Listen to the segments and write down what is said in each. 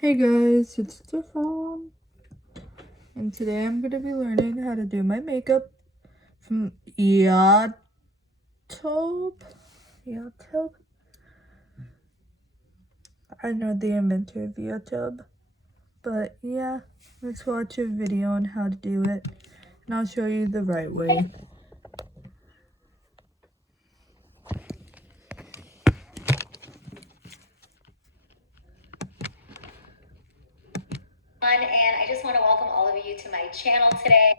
Hey guys, it's Stefon, and today I'm going to be learning how to do my makeup from YouTube. YouTube? I'm not the inventor of YouTube, but yeah, let's watch a video on how to do it, and I'll show you the right way. And I just want to welcome all of you to my channel today.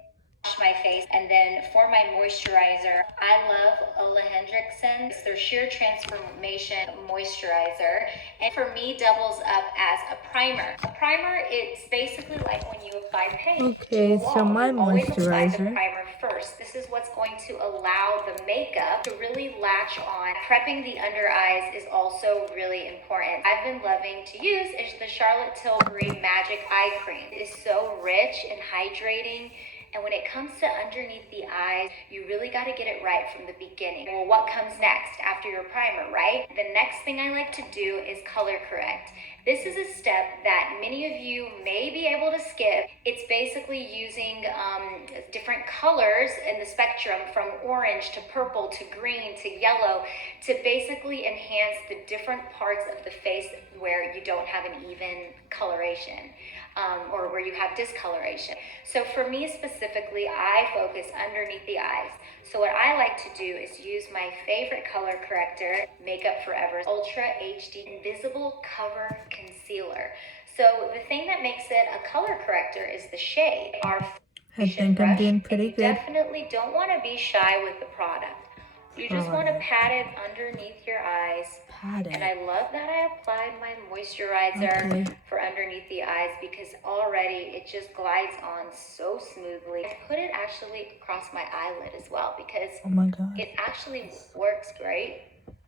Wash my face, and then for my moisturizer, I love Ole Hendrickson. It's their Sheer Transformation Moisturizer, and for me doubles up as a primer. A primer, it's basically like when you apply paint to a wall. So my you always apply the moisturizer. primer first. This is what's going to allow the makeup to really latch on. Prepping the under eyes is also really important. I've been loving to use is the Charlotte Tilbury Magic Eye Cream. It is so rich and hydrating. And when it comes to underneath the eyes, you really got to get it right from the beginning. Well, what comes next after your primer, right? The next thing I like to do is color correct. This is a step that many of you may be able to skip. It's basically using different colors in the spectrum from orange to purple to green to yellow to basically enhance the different parts of the face where you don't have an even coloration. Or where you have discoloration. So for me specifically, I focus underneath the eyes. So what I like to do is use my favorite color corrector, Makeup Forever Ultra HD Invisible Cover Concealer. So the thing that makes it a color corrector is the shade. I think I'm doing pretty good. Definitely don't want to be shy with the product. You just want to pat it underneath your eyes. And I love that I applied my moisturizer for underneath the eyes because already it just glides on so smoothly. I put it actually across my eyelid as well because it actually works great.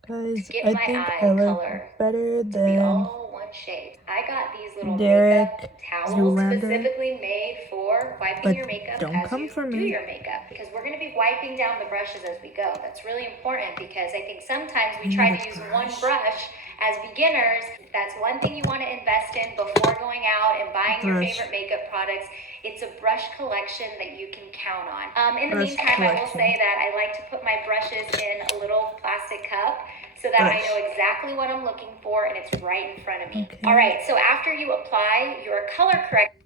Guys, to get I my think eye I look color better to be than all one shade. I got these little makeup towels Zoolander, specifically made for wiping your makeup as you do your makeup, because we're going to be wiping down the brushes as we go. That's really important because I think sometimes we try to use one brush as beginners. That's one thing you want to invest in before going out and buying your favorite makeup products. It's a brush collection that you can count on. In the meantime, I will say that I like to put my brushes in a little plastic cup so that I know exactly what I'm looking for and it's right in front of me. All right, so after you apply your color corrector,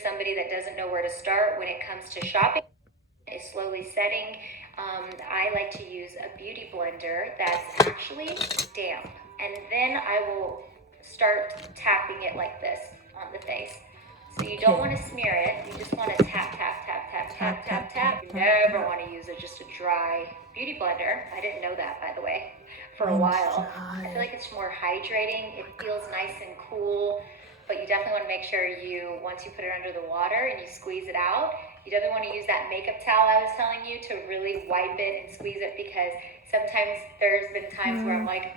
somebody that doesn't know where to start when it comes to shopping, is slowly setting. I like to use a beauty blender that's actually damp, and then I will start tapping it like this on the face. So you don't want to smear it, you just want to tap, tap, tap, tap, tap, tap, tap. You never want to use just a dry beauty blender. I didn't know that, by the way, for a while. I feel like it's more hydrating, it feels nice and cool, but you definitely want to make sure you, once you put it under the water and you squeeze it out, you definitely want to use that makeup towel I was telling you to really wipe it and squeeze it, because sometimes there's been times where I'm like,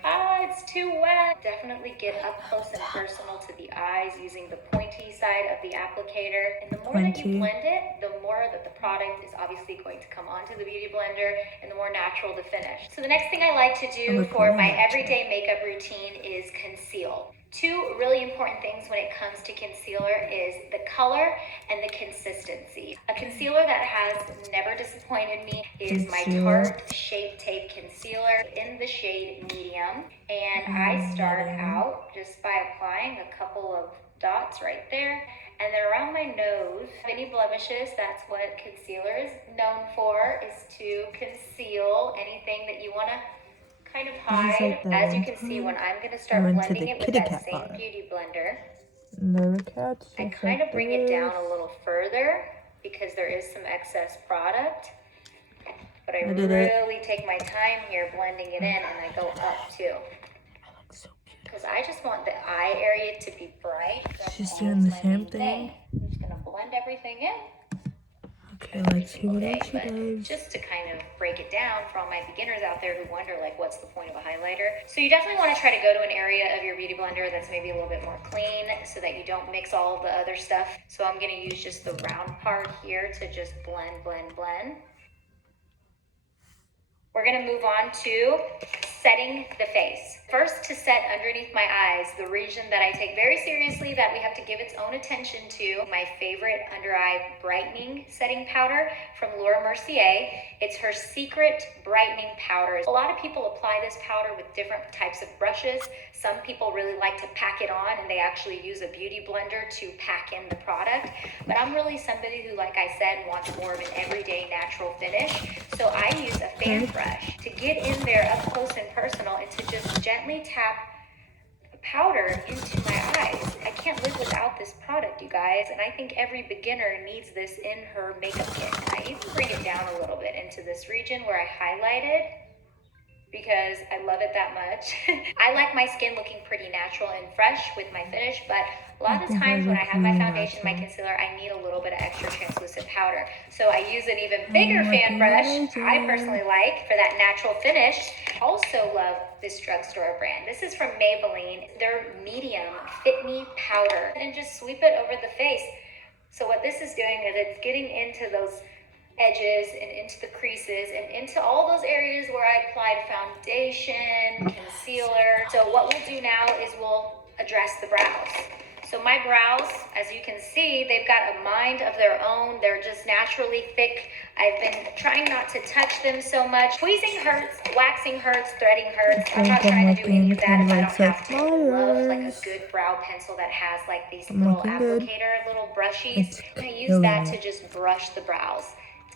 it's too wet. Definitely get up close and personal to the eyes using the pointy side of the applicator. And the more that you blend it, the more that the product is obviously going to come onto the beauty blender and the more natural the finish. So the next thing I like to do for my everyday makeup routine is conceal. Two really important things when it comes to concealer is the color and the consistency. A concealer that has never disappointed me is my Tarte Shape Tape Concealer in the shade medium. And I start out just by applying a couple of dots right there. And then around my nose, any blemishes, that's what concealer is known for, is to conceal anything that you want to kind of hide. As you can see, when I'm going to start blending it with that same beauty blender, I kind of bring it down a little further because there is some excess product, but I really take my time here blending it in, and I go up too because I just want the eye area to be bright. She's doing the same thing. I'm just going to blend everything in. Okay, let's see what else she does. Just to kind of break it down for all my beginners out there who wonder, like, what's the point of a highlighter? So you definitely want to try to go to an area of your beauty blender that's maybe a little bit more clean so that you don't mix all of the other stuff. So I'm going to use just the round part here to just blend, blend, blend. We're gonna move on to setting the face. First, to set underneath my eyes, the region that I take very seriously, that we have to give its own attention to, my favorite under eye brightening setting powder from Laura Mercier. It's her secret brightening powder. A lot of people apply this powder with different types of brushes. Some people really like to pack it on, and they actually use a beauty blender to pack in the product. But I'm really somebody who, like I said, wants more of an everyday natural finish. So I use a fan brush to get in there up close and personal, and to just gently tap powder into my eyes. I can't live without this product, you guys, and I think every beginner needs this in her makeup kit. I even bring it down a little bit into this region where I highlighted, because I love it that much. I like my skin looking pretty natural and fresh with my finish, but a lot of the times when I have my foundation, my concealer, I need a little bit of extra translucent powder. So I use an even bigger fan brush, I personally like, for that natural finish. Also love this drugstore brand. This is from Maybelline. Their medium Fit Me powder. And just sweep it over the face. So what this is doing is it's getting into those edges and into the creases and into all those areas where I applied foundation, concealer. So what we'll do now is we'll address the brows. So my brows, as you can see, they've got a mind of their own. They're just naturally thick. I've been trying not to touch them so much. Tweezing hurts, waxing hurts, threading hurts. I'm not trying to do any of that if I don't have to. I love like a good brow pencil that has like these little applicator, little brushies. I use that to just brush the brows.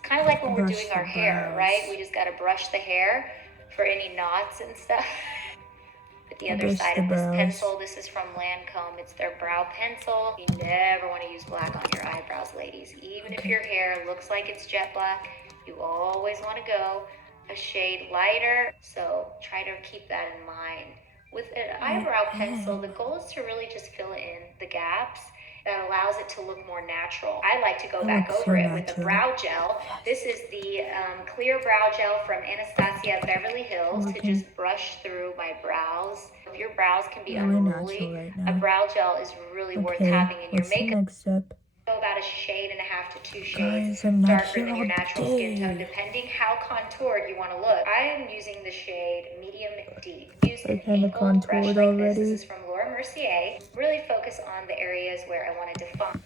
Kind of like when we're doing our hair, right? We just got to brush the hair for any knots and stuff. But the other side of this pencil, this is from Lancome. It's their brow pencil. You never want to use black on your eyebrows, ladies. Even if your hair looks like it's jet black, you always want to go a shade lighter. So try to keep that in mind. With an eyebrow pencil, the goal is to really just fill in the gaps. That allows it to look more natural. I like to go back over it with a brow gel. This is the clear brow gel from Anastasia Beverly Hills to just brush through my brows. If your brows can be unruly, a brow gel is really worth having in your makeup. Next step? Go about 1.5 to 2 shades darker than your natural skin tone, depending how contoured you want to look. I am using the shade medium deep. Use an angled brush like this. This is from Laura Mercier. Really focus on the areas where I want to define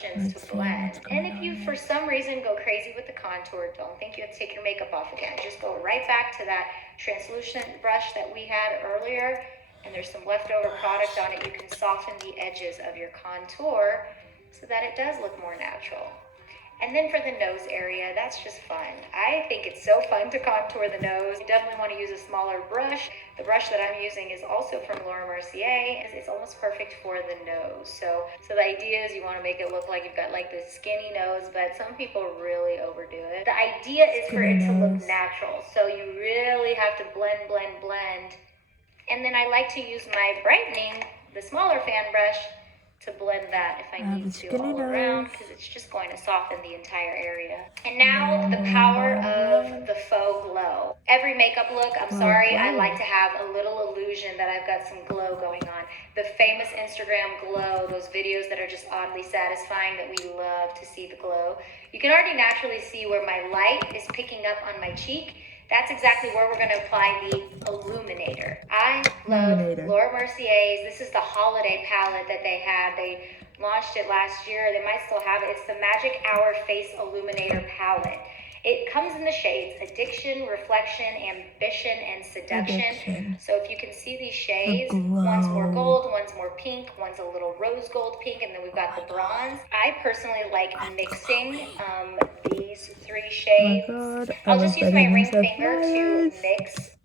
to blend. And if you, for some reason, go crazy with the contour, don't think you have to take your makeup off again. Just go right back to that translucent brush that we had earlier, and there's some leftover product on it. You can soften the edges of your contour so that it does look more natural. And then for the nose area, that's just fun. I think it's so fun to contour the nose. You definitely want to use a smaller brush. The brush that I'm using is also from Laura Mercier. It's almost perfect for the nose. So the idea is you want to make it look like you've got like this skinny nose, but some people really overdo it. The idea is for it to look natural. So you really have to blend, blend, blend. And then I like to use my brightening, the smaller fan brush, to blend that if I need to all around, because it's just going to soften the entire area. And now the power of the faux glow. Every makeup look, I'm sorry, I like to have a little illusion that I've got some glow going on. The famous Instagram glow, those videos that are just oddly satisfying that we love to see the glow. You can already naturally see where my light is picking up on my cheek. That's exactly where we're going to apply the illuminator. I love Laura Mercier's. This is the holiday palette that they had. They launched it last year. They might still have it. It's the Magic Hour Face Illuminator palette. It comes in the shades Addiction, Reflection, Ambition, and Seduction. So if you can see these shades, one's more gold, one's more pink, one's a little rose gold pink, and then we've got the bronze. I personally like mixing these 3 shades. I'll just use my ring finger to mix.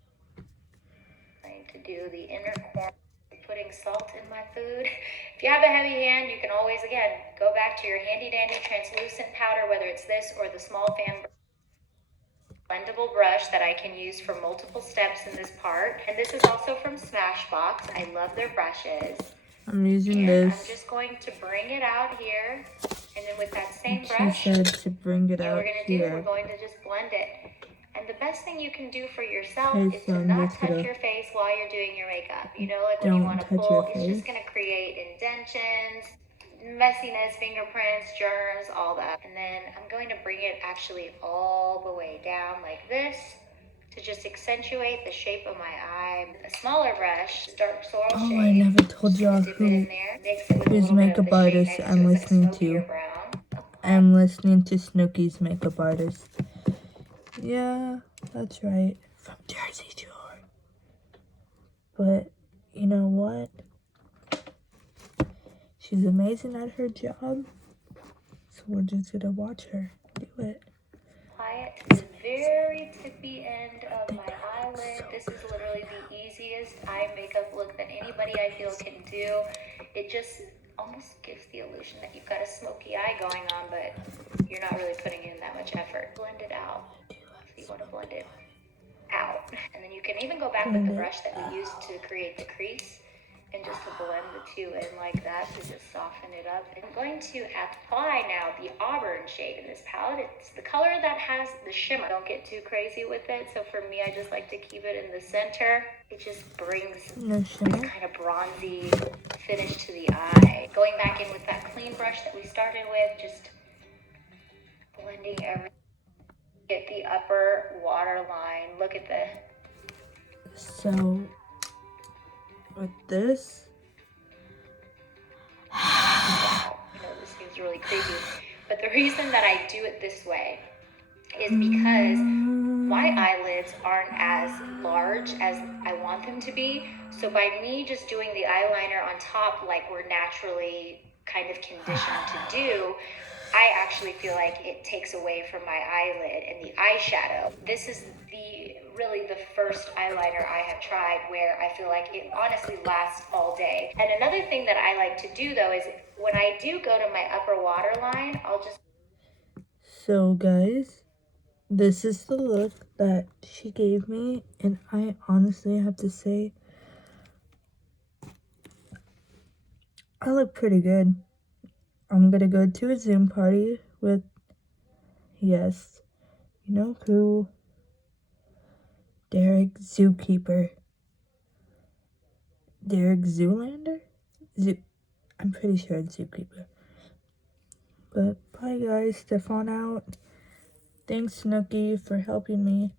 I need to do the inner corner, putting salt in my food. If you have a heavy hand, you can always, again, go back to your handy dandy translucent powder, whether it's this or the small fan blendable brush that I can use for multiple steps in this part. And this is also from Smashbox. I love their brushes. I'm using this. I'm just going to bring it out here. And then with that same brush, she said to bring it out we're going to just blend it. And the best thing you can do for yourself is to not touch your face while you're doing your makeup. You know, like when you want to pull, it's just going to create indentions, messiness, fingerprints, germs, all that. And then I'm going to bring it actually all the way down like this to just accentuate the shape of my eye. A smaller brush, dark sorrel shade. Oh, I never told y'all whose makeup artist I'm listening to. I'm listening to Snooki's makeup artist. Yeah, that's right. From Jersey Shore. But, you know what? She's amazing at her job. So we're just gonna watch her do it. Apply it to the very tippy end of my eyelid. This is literally the easiest eye makeup look that anybody I feel can do. It just almost gives the illusion that you've got a smoky eye going on, but you're not really putting in that much effort. Blend it out. So you want to blend it out. And then you can even go back with the brush that we used to create the crease and just to blend the two in like that to just soften it up. I'm going to apply now the auburn shade in this palette. It's the color that has the shimmer. Don't get too crazy with it. So for me, I just like to keep it in the center. It just brings this kind of bronzy finish to the eye. Going back in with that clean brush that we started with, just blending everything. Get the upper waterline. Look at the... So, with this... Wow, this seems really creepy. But the reason that I do it this way is because my eyelids aren't as large as I want them to be. So by me just doing the eyeliner on top like we're naturally kind of conditioned to do, I actually feel like it takes away from my eyelid and the eyeshadow. This is really the first eyeliner I have tried where I feel like it honestly lasts all day. And another thing that I like to do though is when I do go to my upper waterline, I'll just... So guys, this is the look that she gave me, and I honestly have to say, I look pretty good. I'm gonna go to a Zoom party with, yes, you know who? Derek Zookeeper. Derek Zoolander? I'm pretty sure it's Zookeeper. But bye guys, Stefon out. Thanks Snooki for helping me.